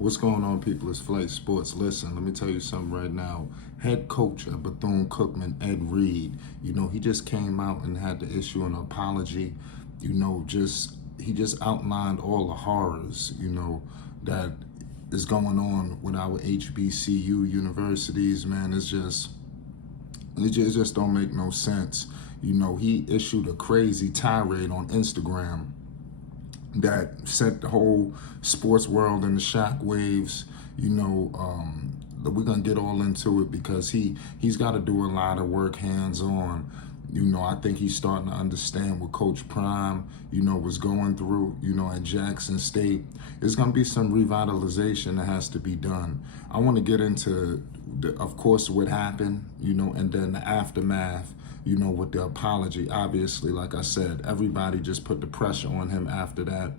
What's going on, people? It's Flight Sports. Listen, let me tell you something right now. Head coach at Bethune Cookman, Ed Reed, he just came out and had to issue an apology. He just outlined all the horrors, that is going on with our HBCU universities, man. It just don't make no sense. He issued a crazy tirade on Instagram that set the whole sports world in the shock waves. We're gonna get all into it because he's got to do a lot of work hands on. I think he's starting to understand what Coach Prime, was going through, at Jackson State. There's going to be some revitalization that has to be done. I want to get into, of course, what happened, and then the aftermath, with the apology. Obviously, like I said, everybody just put the pressure on him after that.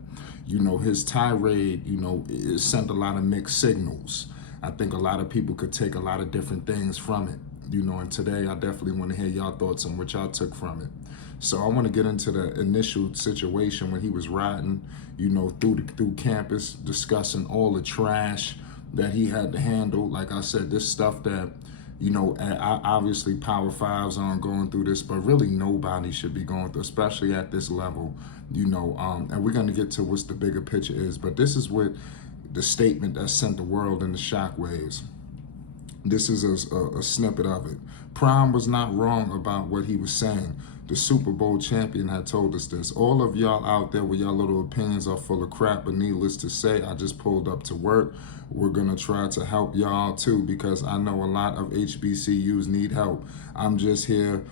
His tirade, it sent a lot of mixed signals. I think a lot of people could take a lot of different things from it. And today I definitely want to hear y'all thoughts on what y'all took from it. So I want to get into the initial situation when he was riding, through campus, discussing all the trash that he had to handle. Like I said, this stuff that, obviously Power Fives aren't going through this, but really nobody should be going through, especially at this level, and we're going to get to what's the bigger picture is. But this is what the statement that sent the world into shockwaves. This is a snippet of it. Prime was not wrong about what he was saying. The Super Bowl champion had told us this. All of y'all out there with y'all little opinions are full of crap, but needless to say, I just pulled up to work. We're going to try to help y'all too, because I know a lot of HBCUs need help. I'm just here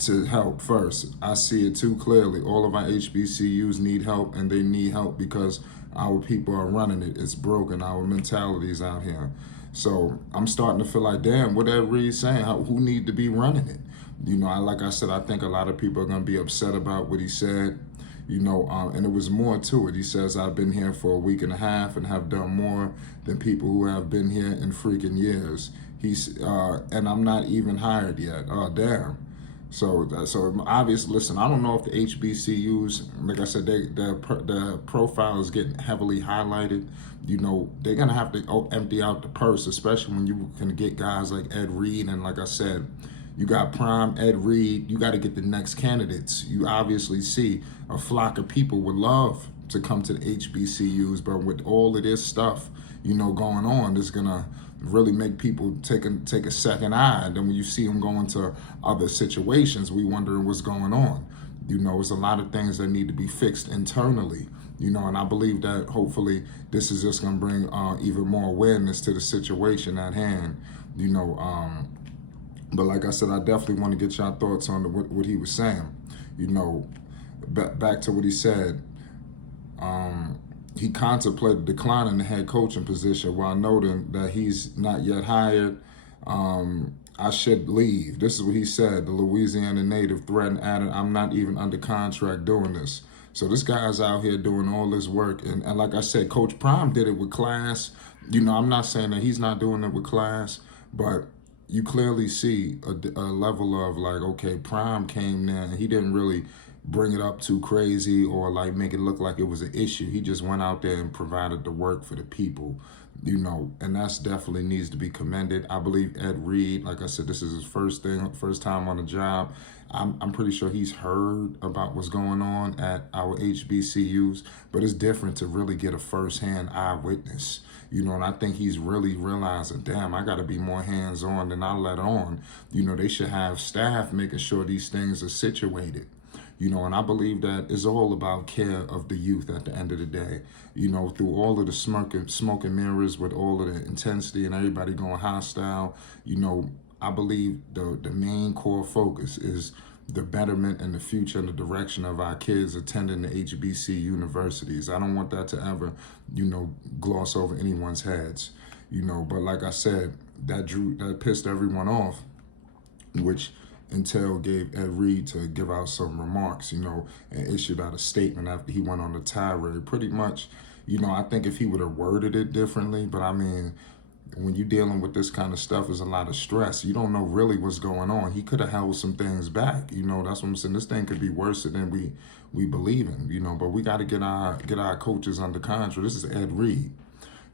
to help first. I see it too clearly. All of our HBCUs need help, and they need help because our people are running it. It's broken. Our mentality's out here. So I'm starting to feel like, damn, what that Reed saying? Who need to be running it? Like I said, I think a lot of people are going to be upset about what he said, and it was more to it. He says, I've been here for a week and a half and have done more than people who have been here in freaking years. And I'm not even hired yet. Oh, damn. So obviously, listen, I don't know if the HBCUs, like I said, the profile is getting heavily highlighted. They're going to have to empty out the purse, especially when you can get guys like Ed Reed. And like I said, you got Prime, Ed Reed, you got to get the next candidates. You obviously see a flock of people would love to come to the HBCUs, but with all of this stuff, going on, it's going to really make people take a second eye. And then when you see them going to other situations, we wondering what's going on. There's a lot of things that need to be fixed internally, and I believe that hopefully this is just going to bring even more awareness to the situation at hand, But like I said, I definitely want to get y'all thoughts on what he was saying. Back to what he said. He contemplated declining the head coaching position while noting that he's not yet hired. I should leave. This is what he said. The Louisiana native threatened, adding, I'm not even under contract doing this. So this guy's out here doing all this work. And like I said, Coach Prime did it with class. I'm not saying that he's not doing it with class, but you clearly see a level of like, okay, Prime came there and he didn't really bring it up too crazy or like make it look like it was an issue. He just went out there and provided the work for the people, and that's definitely needs to be commended. I believe Ed Reed, like I said, this is his first time on the job. I'm pretty sure he's heard about what's going on at our HBCUs, but it's different to really get a firsthand eyewitness, and I think he's really realizing, damn, I got to be more hands-on than I let on. They should have staff making sure these things are situated. And I believe that it's all about care of the youth at the end of the day. Through all of the smoke and mirrors with all of the intensity and everybody going hostile, I believe the main core focus is the betterment and the future and the direction of our kids attending the HBC universities. I don't want that to ever, gloss over anyone's heads, but like I said, that pissed everyone off, which Intel gave Ed Reed to give out some remarks, and issued out a statement after he went on the tirade. Pretty much, I think if he would have worded it differently, but I mean, when you're dealing with this kind of stuff, there's a lot of stress. You don't know really what's going on. He could have held some things back. That's what I'm saying. This thing could be worse than we believe in, but we got to get our coaches under contract. This is Ed Reed.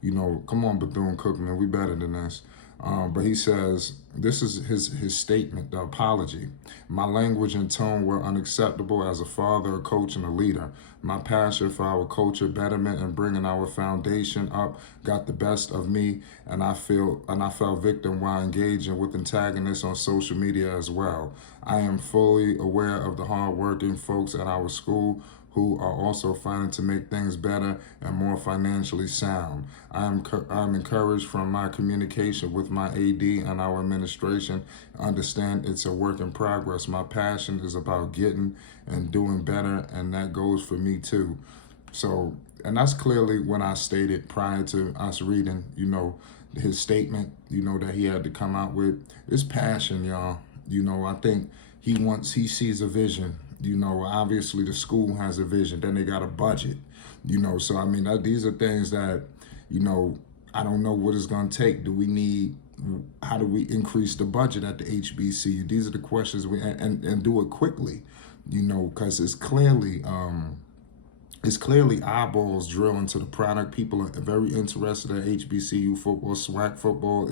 You know, come on, Bethune Cookman, we better than this. But he says, this is his statement, the apology. My language and tone were unacceptable as a father, a coach, and a leader. My passion for our culture betterment and bringing our foundation up got the best of me, and I fell victim while engaging with antagonists on social media as well. I am fully aware of the hardworking folks at our school who are also fighting to make things better and more financially sound. I'm encouraged from my communication with my AD and our administration. Understand it's a work in progress. My passion is about getting and doing better, and that goes for me too. So, and that's clearly what I stated prior to us reading, you know, his statement, you know, that he had to come out with. It's passion, y'all. You know, I think he sees a vision. You know, obviously the school has a vision. Then they got a budget. You know, so I mean, these are things that, you know, I don't know what it's going to take. How do we increase the budget at the HBCU? These are the questions and do it quickly, you know, because it's clearly eyeballs drill into the product. People are very interested in HBCU football. SWAC football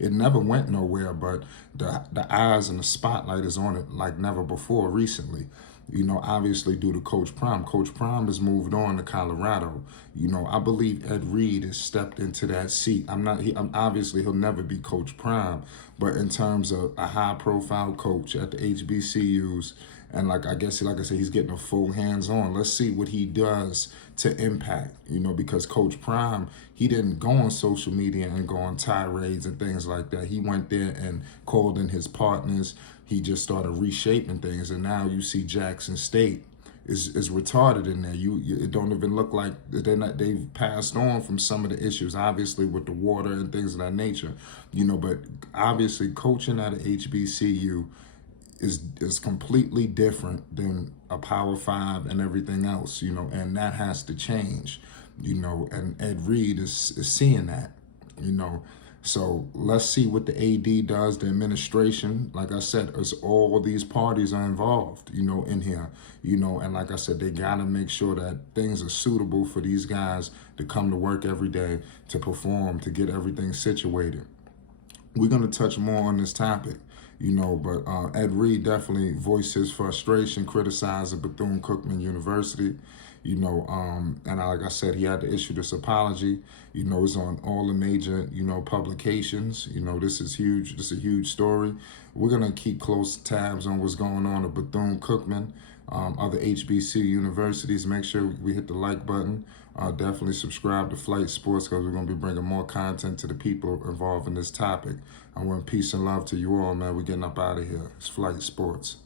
it never went nowhere, but the eyes and the spotlight is on it like never before recently. You know, obviously due to Coach Prime. Coach Prime has moved on to Colorado. You know, I believe Ed Reed has stepped into that seat. Obviously he'll never be Coach Prime, but in terms of a high profile coach at the HBCUs, and like I said, he's getting a full hands-on. Let's see what he does to impact, you know, because Coach Prime, he didn't go on social media and go on tirades and things like that. He went there and called in his partners. He just started reshaping things, and now you see Jackson State is retarded in there. It don't even look like they've passed on from some of the issues, obviously with the water and things of that nature, you know. But obviously, coaching at a HBCU is completely different than a Power Five and everything else, you know, and that has to change, you know, and Ed Reed is seeing that, you know. So let's see what the AD does, the administration. Like I said, it's all these parties are involved, you know, in here, you know, and like I said, they got to make sure that things are suitable for these guys to come to work every day, to perform, to get everything situated. We're going to touch more on this topic, you know, but Ed Reed definitely voiced his frustration, criticizing Bethune-Cookman University, you know, and like I said, he had to issue this apology. You know, it's on all the major, you know, publications. You know, this is huge. This is a huge story. We're going to keep close tabs on what's going on at Bethune-Cookman, other HBC universities. Make sure we hit the like button. Definitely subscribe to Flight Sports, because we're going to be bringing more content to the people involved in this topic. I want peace and love to you all, man. We're getting up out of here. It's Flight Sports.